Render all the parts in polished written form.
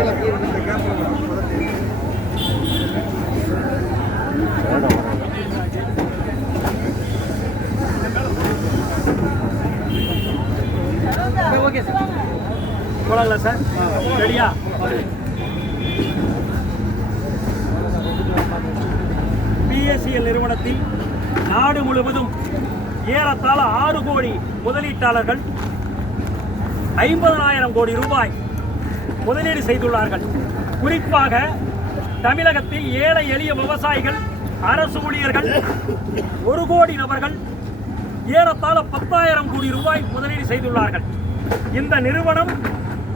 Okay sir போலாங்களா sir? ரெடியா? BSCL நிறுவனத்தில் நாடு முழுவதும் ஏறத்தாழ 6 கோடி முதலீட்டாளர்கள் 50,000 கோடி ரூபாய் முதலீடு செய்துள்ளார்கள். குறிப்பாக தமிழகத்தில் ஏழை எளிய விவசாயிகள், அரசு ஊழியர்கள், 1 கோடி நபர்கள் ஏறத்தாழ 10,000 கோடி ரூபாய் முதலீடு செய்துள்ளார்கள். இந்த நிறுவனம்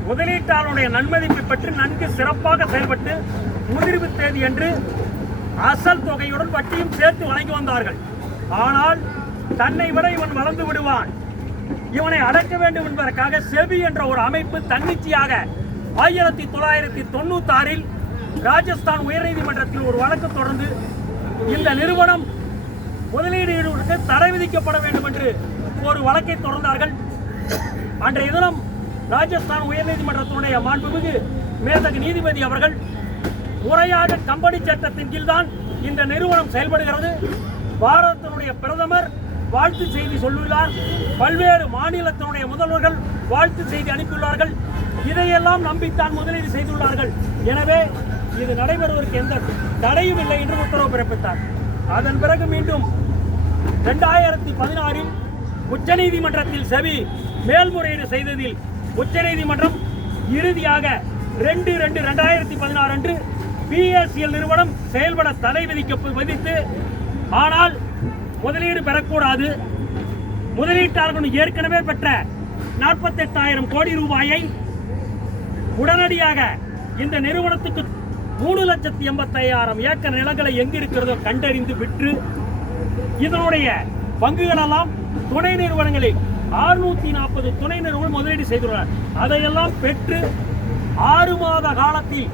முதலீட்டாளருடைய நன்மதிப்பை பற்றி நன்கு சிறப்பாக செயல்பட்டு முதிர்வு தேதி என்று அசல் தொகையுடன் வட்டியும் சேர்த்து வழங்கி வந்தார்கள். ஆனால் தன்னை விட இவன் வளர்ந்து விடுவான், இவனை அடக்க வேண்டும் என்பதற்காக செபி என்ற ஒரு அமைப்பு தன்னிச்சையாக 1996 ராஜஸ்தான் உயர்நீதிமன்றத்தில் ஒரு வழக்கு தொடர்ந்து இந்த நிறுவனம் முதலீடுகளுக்கு தடை விதிக்கப்பட வேண்டும் என்று ஒரு வழக்கை தொடர்ந்தார்கள். அன்றைய தினம் ராஜஸ்தான் உயர்நீதிமன்றத்தினுடைய மாண்புமிகு மேதகு நீதிபதி அவர்கள் முறையாக கம்பெனி சட்டத்தின் கீழ் தான் இந்த நிறுவனம் செயல்படுகிறது, பாரதத்தினுடைய பிரதமர் வாழ்த்து செய்தி சொல்லுள்ளார், பல்வேறு மாநிலத்தினுடைய முதல்வர்கள் வாழ்த்து செய்தி அனுப்பியுள்ளார்கள், இதையெல்லாம் நம்பித்தான் முதலீடு செய்துள்ளார்கள், எனவே இது நடைபெறுவதற்கு எந்த தடையும் இல்லை என்று உத்தரவு பிறப்பித்தார். அதன் பிறகு மீண்டும் 2016 உச்சநீதிமன்றத்தில் செபி மேல்முறையீடு செய்ததில் உச்சநீதிமன்றம் இறுதியாக 2/2/2016 அன்று பிஎஸ்சிஎல் நிறுவனம் செயல்பட தடை விதித்து, ஆனால் முதலீடு பெறக்கூடாது, முதலீட்டாளர்கள் ஏற்கனவே பெற்ற 48,000 கோடி ரூபாயை உடனடியாக இந்த நிறுவனத்துக்கு 3,85,000 ஏக்கர் நிலங்களை எங்கு இருக்கிறதோ கண்டறிந்து விற்று இதனுடைய பங்குகளெல்லாம் துணை நிறுவனங்களில் 640 துணை நிறுவனம் முதலீடு செய்துள்ளனர். அதையெல்லாம் பெற்று 6 மாத காலத்தில்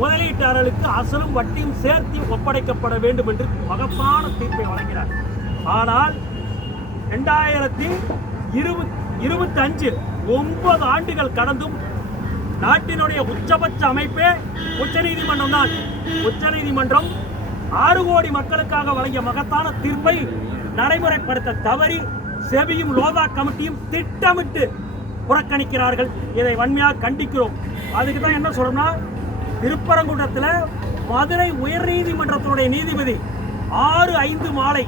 முதலீட்டாளர்களுக்கு அசலும் வட்டியும் சேர்த்து ஒப்படைக்கப்பட வேண்டும் என்று மகத்தான தீர்ப்பை வழங்கினார். ஆனால் 2025 9 ஆண்டுகள் கடந்தும் நாட்டினுடைய உச்சபட்ச அமைப்பே உச்சநீதிமன்றம் தான். உச்சநீதிமன்றம் 6 கோடி மக்களுக்காக வழங்கிய மகத்தான தீர்ப்பை நடைமுறைப்படுத்த தவறி செபியும் லோதா கமிட்டியும் திட்டமிட்டு புறக்கணிக்கிறார்கள். இதை வன்மையாக கண்டிக்கிறோம். அதுக்கு தான் என்ன சொல்றோம்னா, திருப்பரங்குன்றத்தில் மதுரை உயர்நீதிமன்றத்தினுடைய நீதிபதி 6/5 மாலை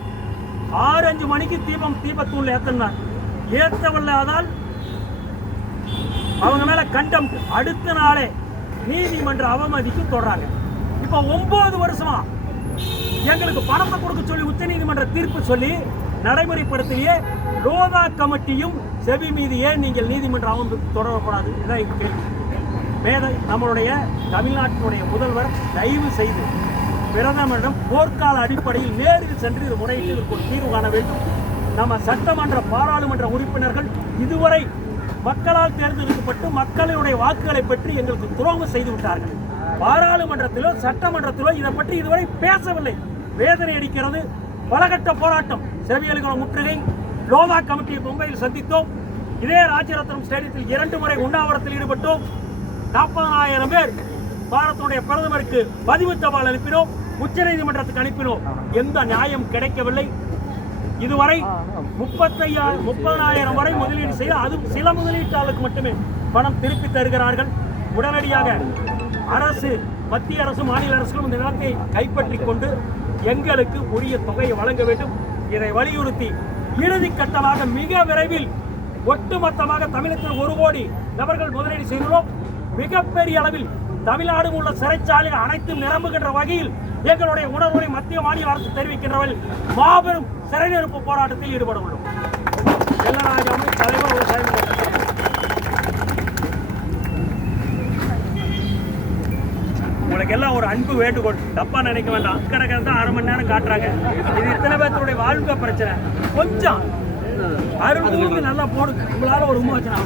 6:05 மணிக்கு தீபத்தூள் ஏற்றினார். ஏற்றவல்லாதால் அவங்க மேல கண்டம் அடுத்த நாளே நீதிமன்ற அவமதிக்கு தொடராங்க. இப்ப 9 வருஷமா எங்களுக்கு பணத்தை கொடுக்க சொல்லி உச்ச நீதிமன்ற தீர்ப்பு சொல்லி நடைமுறைப்படுத்தியே லோதா கமிட்டியும் செபி மீது ஏன் நீங்கள் நீதிமன்ற அவமதிப்பு தொடரக்கூடாது? இதான் கேள்வி. நம்மளுடைய தமிழ்நாட்டினுடைய முதல்வர் தயவு செய்து பிரதமரிடம் போர்க்கால அடிப்படையில் நேரில் சென்று இது முறையீட்டிற்கு ஒரு தீர்வு காண வேண்டும். நம்ம சட்டமன்ற பாராளுமன்ற உறுப்பினர்கள் இதுவரை மக்களால் தேர்ந்தெடுக்கப்பட்டு மக்களுடைய வாக்குகளை பற்றி எங்களுக்கு துரோகம் செய்து விட்டார்கள். பாராளுமன்றத்திலோ சட்டமன்றத்திலோ இதை பற்றி இதுவரை பேசவில்லை. வேதனை அடிக்கிறது. பலகட்ட போராட்டம், செவியல்கள முற்றுகை, லோதா கமிட்டியை மும்பையில் சந்தித்தோம். இதே ராஜரத்னம் ஸ்டேடியத்தில் 2 முறை உண்ணாவிரத்தில் ஈடுபட்டோம். 40,000 பேர் பாரதத்துடைய பிரதமருக்கு பதிவு தபால் அனுப்பினோம், உச்ச நீதிமன்றத்துக்கு அனுப்பினோம். எந்த நியாயம் கிடைக்கவில்லை. இதுவரை 30,000 வரை முதலீடு செய்ய, அதுவும் சில முதலீட்டாளருக்கு மட்டுமே பணம் திருப்பி தருகிறார்கள். உடனடியாக அரசு, மத்திய அரசு, மாநில அரசுகளும் இந்த நிலத்தை கைப்பற்றிக் கொண்டு எங்களுக்கு உரிய தொகையை வழங்க வேண்டும். இதை வலியுறுத்தி இறுதி கட்டமாக மிக விரைவில் ஒட்டுமொத்தமாக தமிழகத்தில் 1 கோடி நபர்கள் முதலீடு செய்துள்ளோம். மிகப்பெரிய அளவில் தமிழ்நாடு உள்ள சிறைச்சாலைகள் அனைத்தும் நிரம்புகின்ற வகையில் எங்களுடைய உணர்வுகளை மத்திய மாநில அரசு தெரிவிக்கின்றவர்கள் மாபெரும் சிறை நிரப்பு போராட்டத்தில் ஈடுபட உள்ளோம். வெள்ளராஜாவின் தலைவர் உங்களுக்கு எல்லாம் ஒரு அன்பு வேண்டுகோள், தப்பா நினைக்க வேண்டாம். அக்கறை தான் 1/2 மணி நேரம் காட்டுறாங்க. இது இத்தனை பேருடைய வாழ்க்கை பிரச்சனை. கொஞ்சம் அருள் நல்லா போடுங்க. உங்களால ஒரு உண்மை வச்சுனா